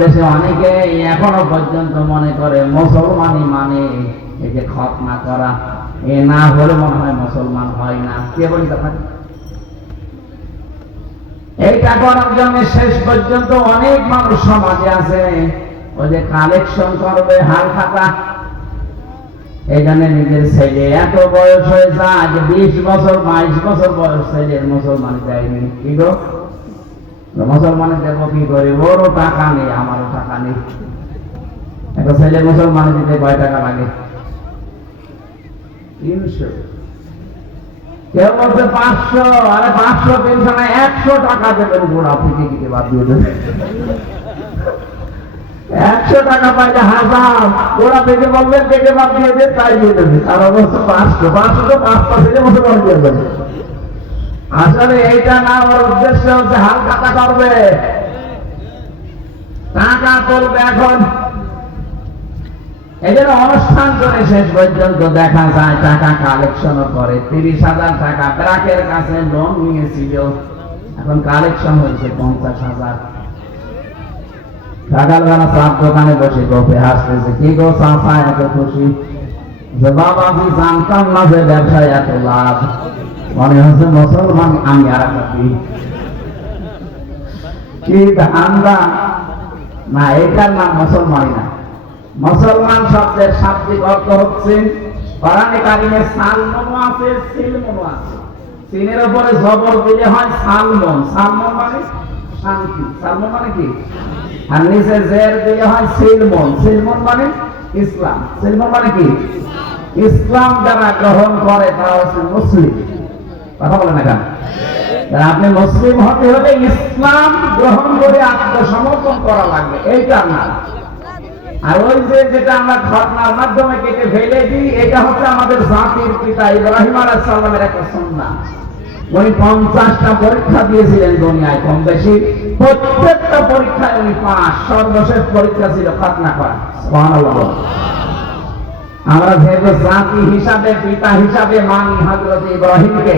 বাংলাদেশে অনেকে এখনও পর্যন্ত মনে করে মুসলমানই মানে এই যে খতনা করা। এ না হলে মনে হয় মুসলমান হয় না। কে বলি তখন এইটা করার জন্য শেষ পর্যন্ত অনেক মানুষ সমাজে আছে। ওই যে কালেকশন করবে হাল খাতা। এই জন্য নিজের ছেলে এত বয়স হয়ে যায় বিশ বছর, বাইশ বছর বয়স ছেলের মুসলমান যায়নি কি গো? মুসলমানে দেবো কি করে? ওরও টাকা নেই, আমারও টাকা নেই। একটা ছেলে মুসলমান দিতে কয় টাকা লাগে? তিনশো। কেউ বলছে পাঁচশো, আরে পাঁচশো একশো টাকা দেবেন দিয়ে দেবেন একশো টাকা পাইলে হাজার ওরা থেকে বলবেন বাদ দিয়ে দেবে, তাই দিয়ে দেবে। আর অবশ্য পাঁচশো পাঁচশো তো দিয়ে দেবে। আসলে এইটা না, ওর উদ্দেশ্য হচ্ছে হাল খাতা করবে। টাকা তুলবে এখন। জন্য অনুষ্ঠান করে শেষ পর্যন্ত দেখা যায় টাকা কালেকশন করে। তিরিশ হাজার টাকা ব্রাকের কাছে লোন নিয়েছিল। এখন কালেকশন হয়েছে পঞ্চাশ হাজার। সকালবেলা চার দোকানে বসে গপে হাসতেছে, কি গো চাষা এত খুশি? যে বাবা আমি জানতাম না যে ব্যবসায় এত লাভ। মনে হচ্ছে মুসলমান আমি আর না এটার নাম না মুসলমান শব্দের শাব্দিক অর্থ হচ্ছে কারিমে আছে আছে সিনের উপরে জবর দিলে হয় সালমন সালমন মানে শান্তি সালমন মানে কি আর নিচে জের দিলে হয় সিলমন সিলমন মানে ইসলাম সিলমন মানে কি ইসলাম যারা গ্রহণ করে, তারা হচ্ছে মুসলিম। কথা বলেন না কেন? আপনি মুসলিম হতে হলে ইসলাম গ্রহণ করে আত্মসমর্পণ করা লাগবে, এইটা না। আর ওই যে যেটা আমরা ঘটনার মাধ্যমে কেটে ফেলে দিই, এটা হচ্ছে আমাদের জাতির পিতা ইব্রাহিম আলাইহিস সালামের একটা সন্তান। উনি পঞ্চাশটা পরীক্ষা দিয়েছিলেন দুনিয়ায়, কম বেশি। প্রত্যেকটা পরীক্ষায় উনি পাস সর্বশেষ পরীক্ষা ছিল খাতনা করা। আমরা যেহেতু জাতি হিসাবে, পিতা হিসাবে মানি হজরত ইব্রাহিমকে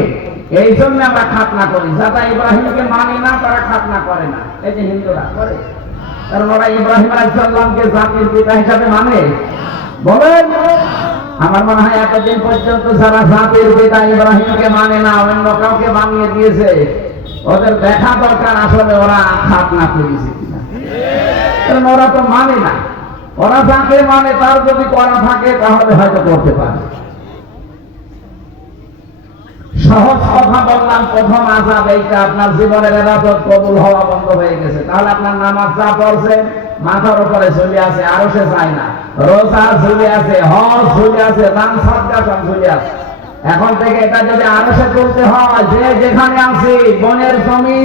এই জন্য আমরা খাতনা করি। যারা ইব্রাহিমকে মানি না, তারা খাতনা করে না। এই যে হিন্দুরা করে। কারণ ওরা ইব্রাহিম আলাইসাল্লামকে জাতির পিতা হিসাবে মানে। বলেন আমার মনে হয় এতদিন পর্যন্ত যারা জাতির পিতা ইব্রাহিমকে মানে না, অন্য কাউকে বানিয়ে দিয়েছে, ওদের দেখা দরকার আসলে ওরা খাতনা করেছে কারণ ওরা তো মানে না। ওরা যাকে মানে তার যদি করা থাকে, তাহলে হয়তো করতে পারে। সহজ কথা বললাম, প্রথম আজাব এইটা, আপনার জীবনের এরাদত কবুল হওয়া বন্ধ হয়ে গেছে। তাহলে আপনার নামাজ যা পড়ছে, মাথার উপরে ঝুলে আছে, আরও সে যায় না। রোজা ঝুলে আছে, হজ ঝুলে আছে, দান সদকা সব ঝুলে আছে। এখন থেকে এটা যদি আরও সে তুলতে হয়, যে যেখানে আছি, বনের জমি,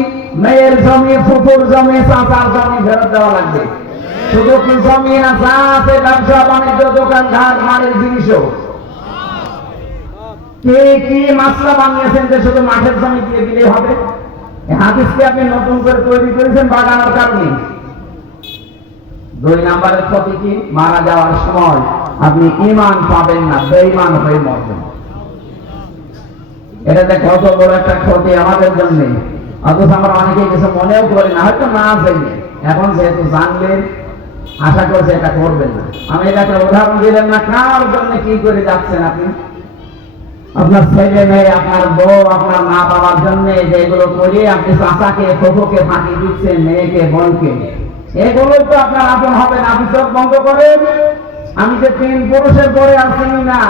মেয়ের জমি ফুপুর জমি, চাচার জমি ফেরত দেওয়া লাগবে। শুধু কি জমি না যা আছে ব্যবসা, বাণিজ্য দোকান ঘাট মানের জিনিসও। কে কি মাসলা বানিয়েছেন যে শুধু মাঠের দিয়ে দিলে হবে? হাদিসকে আপনি নতুন করে তৈরি করেছেন বাগানোর কারণে। দুই ক্ষতি কি? মারা যাওয়ার সময় আপনি ইমান পাবেন না হয়ে মরবেন। এটাতে কত বড় একটা ক্ষতি আমাদের জন্য। অথচ আমরা অনেকে কিছু মনেও করি না, হয়তো না জেনে। এখন যেহেতু জানলেন, আশা করছে এটা করবেন না। আমি এটা একটা উদাহরণ দিলেন না, কার জন্য কি করে যাচ্ছেন আপনি? আপনার ছেলে মেয়ে, আপনার বউ, আপনার মা বাবার জন্য যেগুলো করে আপনি চাচাকে খোকোকে ফাঁকি দিচ্ছেন, মেয়েকে, বোনকে। এগুলোই তো আপনার আপন হবে না, আপনি চোখ বন্ধ করেন। আমি যে তিন পুরুষের পরে আর চিনি না,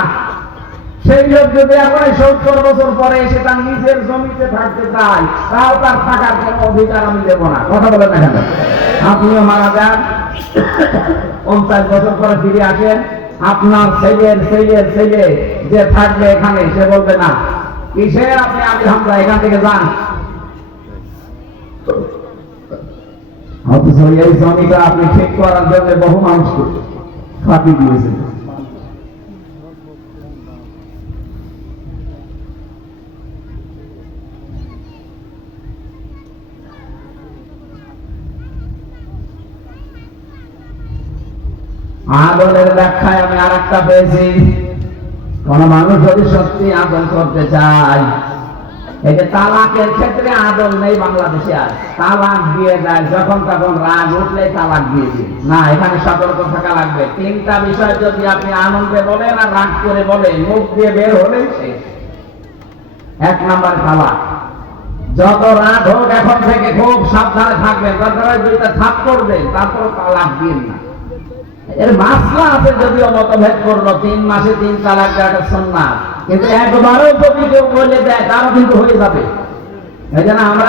সেই লোক যদি এখন সত্তর বছর পরে এসে তার নিজের জমিতে থাকতে চায়, তাও তার থাকার কোনো অধিকার আমি দেবো না। কথা বলেন না কেন? আপনিও মারা যান। পঞ্চাশ বছর পরে ফিরে আসেন। আপনার ছেলের ছেলের ছেলে যে থাকবে এখানে, সে বলবে না। কিসে আপনি আমি হামলা এখান থেকে যান। আপনি ঠিক করার জন্য বহু মানুষকে ফাঁকি দিয়েছেন। আদলের ব্যাখ্যায় আমি আর একটা পেয়েছি। কোন মানুষ যদি সত্যি আদল করতে চায়, এই যে তালাকের ক্ষেত্রে আদল নেই বাংলাদেশে আর। তালাক দিয়ে দেয়, যখন তখন রাগ উঠলে তালাক দিয়ে দিন। না, এখানে সতর্ক থাকা লাগবে। তিনটা বিষয় যদি আপনি আনন্দে বলেন আর রাগ করে বলেন, মুখ দিয়ে বের শেষ। এক নাম্বার তালাক। যত রাগ হোক এখন থেকে খুব সাবধানে থাকবেন। হয় দুইটা থাপ করবেন তারপর তালাক দিন। না এর আছে মতভেদ করল তিন মাসে তিন তালাক দেওয়াটা কিন্তু একবারও যদি কেউ বলে দেয়, তারও কিন্তু হয়ে যাবে। এই আমরা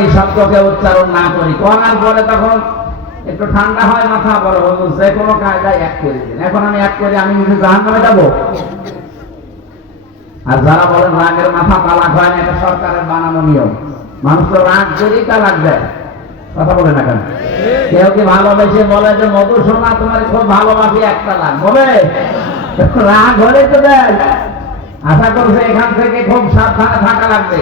এই শব্দকে উচ্চারণ না করি। করার পরে তখন একটু ঠান্ডা হয়, মাথা বড় যে কোনো কায়দায় এক করে দিন। এখন আমি এক করে, আমি কিন্তু জাহান নামে যাব? আর যারা বলেন রাগের মাথা তালাক হয় না, এটা সরকারের বানানো নিয়ম। মানুষ তো রাগ করেই তালাক দেয়। কথা বলে না কেন? কেউ কি ভালোবেসে বলে যে, মধু সোনা, তোমার খুব ভালোবাসি এক তালাক বলে? রাগ হলে তো দেয়। আশা করছে এখান থেকে খুব সাবধানে থাকা লাগবে।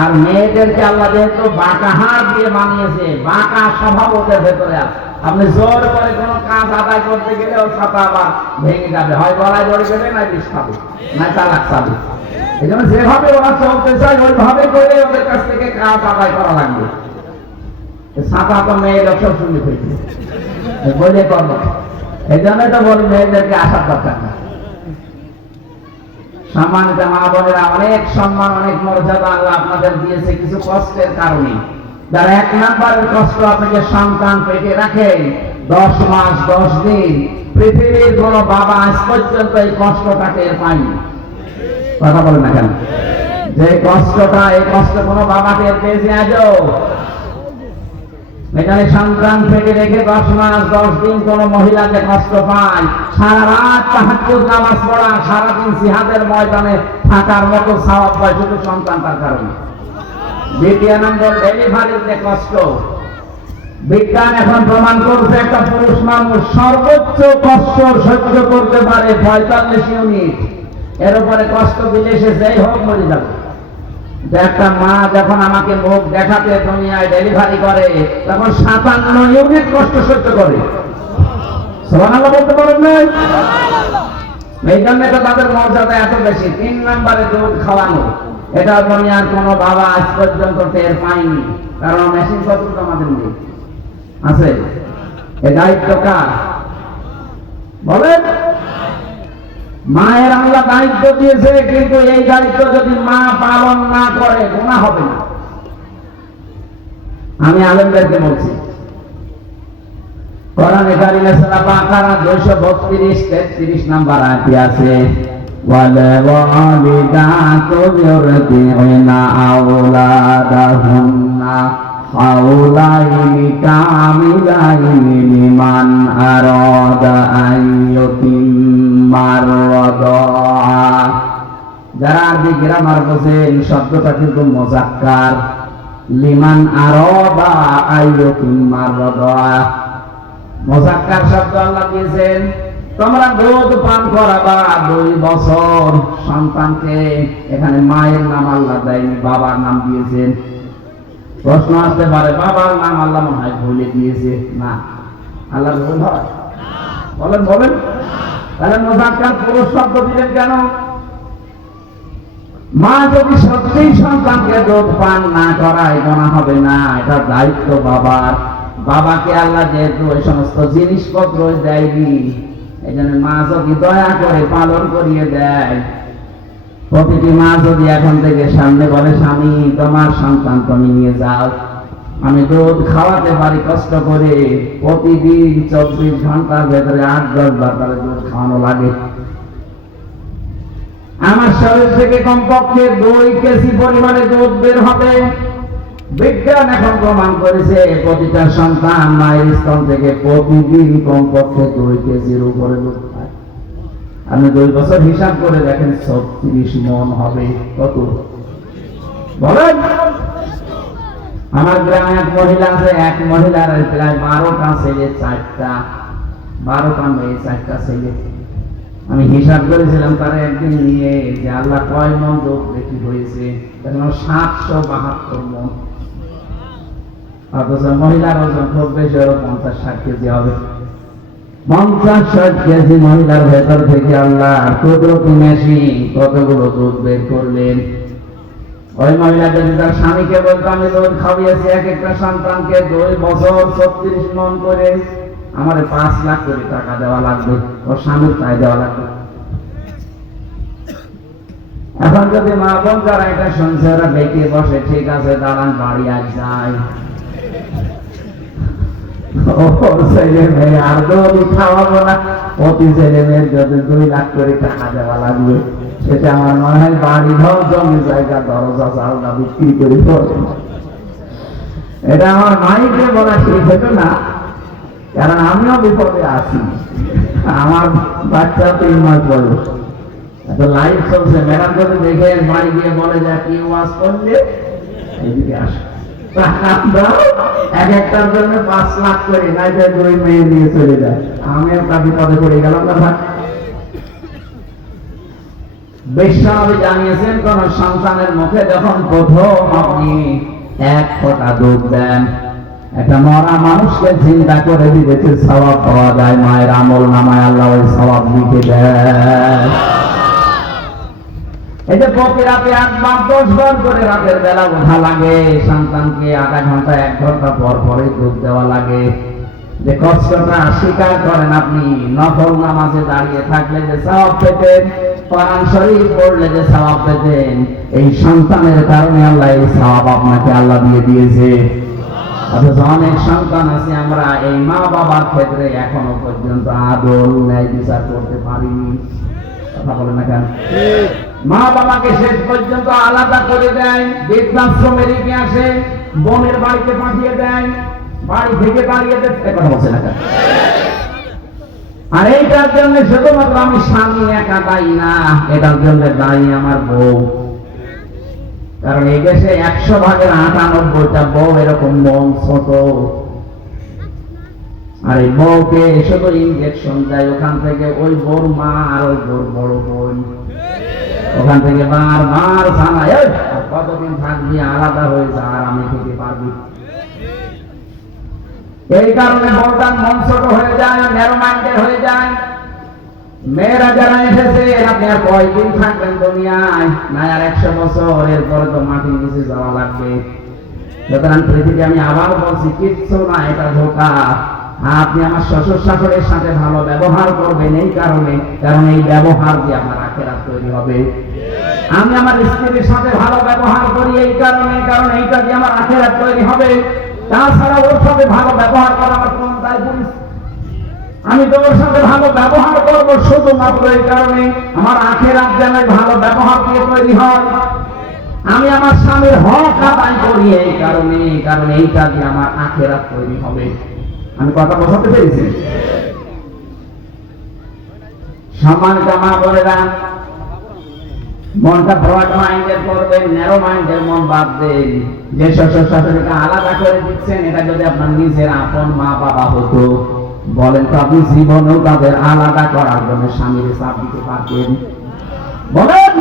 আর মেয়েদেরকে আল্লাহ যেহেতু বাঁকা হাত দিয়ে বানিয়েছে, বাঁকা স্বভাব ওদের ভেতরে আছে। আপনি জোর করে কোনো কাজ আদায় করতে গেলে ওর ছাতা আবার ভেঙে যাবে। হয় গলায় জড়ে যাবে না বিষ খাবে, না তালাক খাবে এই জন্য যেভাবে ওরা চলতে চায়, ওইভাবে করে ওদের কাছ থেকে কাজ আদায় করা লাগবে। ছাতা তো মেয়েরা সব শুনে ফেলছে বলে করব এই জন্য তো বলি মেয়েদেরকে আসার দরকার না। সম্মানিত মা বোনেরা, অনেক সম্মান, অনেক মর্যাদা আল্লাহ আপনাদের দিয়েছে কিছু কষ্টের কারণে। যারা এক নম্বরের কষ্ট আপনাকে সন্তান পেটে রাখেন দশ মাস, দশ দিন, পৃথিবীর কোন বাবা আজ পর্যন্ত এই কষ্টটা টের পায়নি। কথা বলেন না কেন? যে কষ্টটা, এই কষ্ট কোনো বাবা টের পেয়েছে আজও। এখানে সন্তান পেটে রেখে দশ মাস, দশ দিন কোন মহিলাকে কষ্ট পায়। সারা রাত তাহাজ্জুদ নামাজ পড়া, সারাদিন সিহাদের ময়দানে থাকার মতো স্বভাব পায় শুধু সন্তানটার কারণে। দ্বিতীয় নম্বর ডেলিভারির যে কষ্ট। বিজ্ঞান এখন প্রমাণ করছে, একটা পুরুষ মানুষ সর্বোচ্চ কষ্ট সহ্য করতে পারে পঁয়তাল্লিশ ইউনিট এর উপরে কষ্ট দিলে সে যেই হোক মরে যাবে। একটা মা যখন আমাকে মুখ দেখাতে দুনিয়ায় ডেলিভারি করে, তখন সাতান্ন ইউনিট কষ্ট সহ্য করে। বলতে পারেন না এই জন্য তো তাদের মর্যাদা এত বেশি। তিন নম্বরে দুধ খাওয়ানো। এটা দুনিয়ার কোনো বাবা আজ পর্যন্ত টের পায়নি। কারণ মেশিন পত্র আমাদের নেই। আছে? এ দায়িত্ব কার? বলেন। মায়ের আল্লাহ দায়িত্ব দিয়েছে কিন্তু এই দায়িত্ব যদি মা পালন না করে গোনা হবে না আমি আলমদেরকে বলছি কোরআনে কারিমে সূরা বাকারা 232 33 নাম্বার আয়াতে আছে والوالدات يرضعن أولادهن حولين كاملين لمن أراد أن يتم الرضاعة যারা আরবি গ্রামার বোঝেন শব্দটা কিন্তু মোজাক্কার। লিমান আরবা আইয়ুতিম্মার রদা মোজাক্কার শব্দ আল্লাহ দিয়েছেন, তোমরা দুধ পান করাবা দুই বছর। সন্তানকে এখানে মায়ের নাম আল্লাহ দেয়নি, বাবার নাম দিয়েছেন। প্রশ্ন আসতে পারে, বাবার নাম আল্লাহ মনে হয় ভুলে দিয়েছে না। আল্লাহ বলেন বলেন। পুরুষ শব্দ দিলেন কেন? মা যদি সত্যিই সন্তানকে দুধ পান না করায় হবে না। এটা দায়িত্ব বাবার। বাবাকে আল্লাহ যেহেতু ওই সমস্ত জিনিসপত্র দেয়নি এই জন্য মা যদি দয়া করে পালন করিয়ে দেয়, প্রতিটি মা যদি এখন থেকে সামনে বলে, স্বামী, তোমার সন্তান তুমি নিয়ে যাও। আমি দুধ খাওয়াতে পারি, কষ্ট করে। প্রতিদিন চব্বিশ ঘণ্টার ভেতরে আট, দশ বার তাহলে দুধ খাওয়ানো লাগে। আমার শরীর থেকে কমপক্ষে দুই কেজি পরিমাণে দুধ বের হবে। বিজ্ঞান এখন প্রমাণ করেছে, প্রতিটা সন্তান মায়ের স্তন থেকে প্রতিদিন কমপক্ষে দুই কেজির উপরে দুধ খায়। আপনি দুই বছর হিসাব করে দেখেন, ছত্রিশ মন হবে। কত? বলেন। আমার গ্রামে এক মহিলা আছে, এক মহিলার প্রায় বারোটা ছেলে চারটা বারোটা মেয়ে চারটা ছেলে আমি হিসাব করেছিলাম, তার একদিন নিয়ে যে আল্লাহ কয় মন দুধ দেখি হয়েছে সাতশো বাহাত্তর মন। অথচ মহিলার ওজন খুব বেশি হলো পঞ্চাশ ষাট কেজি হবে। পঞ্চাশ ষাট কেজি মহিলার ভেতর থেকে আল্লাহ কুদরতি মেশিন কতগুলো দুধ বের করলেন। ওই মহিলা যদি তার স্বামীকে বলতো, আমি দুধ খাওয়িয়েছি এক একটা সন্তানকে দুই বছর ছত্রিশ মন করে আমার পাঁচ লাখ করে টাকা দেওয়া লাগবে, ওর স্বামীর তাই দেওয়া লাগবে। এখন যদি মা বোন যারা এটা শুনছে, ওরা বেঁকে বসে, ঠিক আছে, দাঁড়ান, বাড়ি ছেলে মেয়ে আর দৌড়ি খাওয়াবো না, অতি ছেলে মেয়ের যদি দুই লাখ করে টাকা দেওয়া লাগবে। সেটা আমার মনে হয় বাড়ি ঘর, জমি, জায়গা, দরজা চালনা বিক্রি করে এটা আমার মাইকে বলা ঠিক হতো না, কারণ আমিও বিপদে আছি। আমার বাচ্চা তিন মাস বয়স। এত লাইভ চলছে। দেখে বাড়ি গিয়ে বলে কি করলে? এক একটার জন্য পাঁচ লাখ করে নাই দুই মেয়ে নিয়ে চলে যায়। আমি একটা বিপদে পড়ে গেলাম বিশ্বনবী জানিয়েছেন কোন সন্তানের মুখে যখন প্রথম আপনি এক ফোঁটা দুধ দেন, একটা মরা মানুষকে চিন্তা করে দিতেছে স্বভাব পাওয়া যায়, মায়ের আমল নামায় আল্লাহ ওই স্বভাব লিখে দেয় রাতে একবার দশ বার করে রাতের বেলা ওঠা লাগে, সন্তানকে আধা ঘণ্টা, এক ঘণ্টা পর পরে দুধ দেওয়া লাগে। যে কষ্টটা স্বীকার করেন আপনি, নফল নামাজে দাঁড়িয়ে থাকলে যে সওয়াব পেতেন কোরআন শরীফ পড়লে যে সওয়াব পেতেন এই সন্তানের কারণে আল্লাহ এই সওয়াব আপনাকে আল্লাহ দিয়ে দিয়েছে। অথচ অনেক সন্তান আছে, আমরা এই মা বাবার ক্ষেত্রে এখনও পর্যন্ত আদল ন্যায় বিচার করতে পারিনি। কথা বলে না কেন? মা বাবাকে শেষ পর্যন্ত আলাদা করে দেয় বৃদ্ধাশ্রমে রেখে আসে বোনের বাড়িতে পাঠিয়ে দেয়, বাড়ি থেকে দাঁড়িয়ে দেয়। কথা বলছে না কেন? আর এইটার জন্য শুধুমাত্র আমি স্বামী একা দায়ী না, এটার জন্য দায়ী আমার বউ। কারণ এই দেশে একশো ভাগের আটানব্বইটা বউ এরকম মন ছোট। আর এই বউকে শুধু ইঞ্জেকশন দেয়, ওখান থেকে ওই বউর মা আর ওই বউর বড় বোন। ওখান থেকে বার বার জানায় কতদিন থাকবি? আলাদা হয়ে যা, আর আমি থেকে পারবি। এই কারণে বউটার মন ছোট হয়ে যায় ন্যারো মাইন্ডেড হয়ে যায়। মেয়েরা যারা এসেছে আপনি আর কয়দিন থাকবেন দুনিয়ায়। না আর একশো বছর, এরপরে তো মাটির নিচে যাওয়া লাগবে। সুতরাং পৃথিবী আমি আবার বলছি, কিচ্ছু না, এটা ধোকা। আপনি আমার শ্বশুর শাশুড়ির সাথে ভালো ব্যবহার করবেন এই কারণে, কারণ এই ব্যবহার দিয়ে আমার আখেরাত তৈরি হবে। আমি আমার স্ত্রীর সাথে ভালো ব্যবহার করি এই কারণে, কারণ এইটা দিয়ে আমার আখেরাত তৈরি হবে। তাছাড়া ওর সাথে ভালো ব্যবহার করা আমার কোন দায় পরিস্থিতি আমি সাথে ভালো ব্যবহার করব, শুধুমাত্র এই কারণে আমার আখের যেন ভালো ব্যবহার দিয়ে তৈরি হয়। আমি আমার স্বামীর হক আদায় করি এই কারণে কারণ এইটা দিয়ে আমার আখেরাত তৈরি হবে। আমি কথা বোঝাতে পেরেছি? সম্মানিত মা বোনেরা, মনটা ব্রড মাইন্ডের করবেন ন্যারো মাইন্ডের মন দেন যে শ্বশুর শাশুড়িকে আলাদা করে দিচ্ছেন, এটা যদি আপনার নিজের আপন মা বাবা হতো বলেন তো আপনি জীবনেও তাদের আলাদা করার জন্য স্বামীর চাপ দিতে পারতেন বলেন।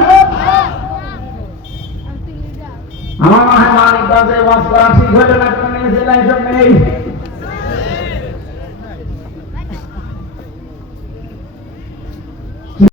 আমার মনে হয় ওয়াজ করা ঠিক হয়ে যাবে কোনো নিয়েছিল এইসব নেই।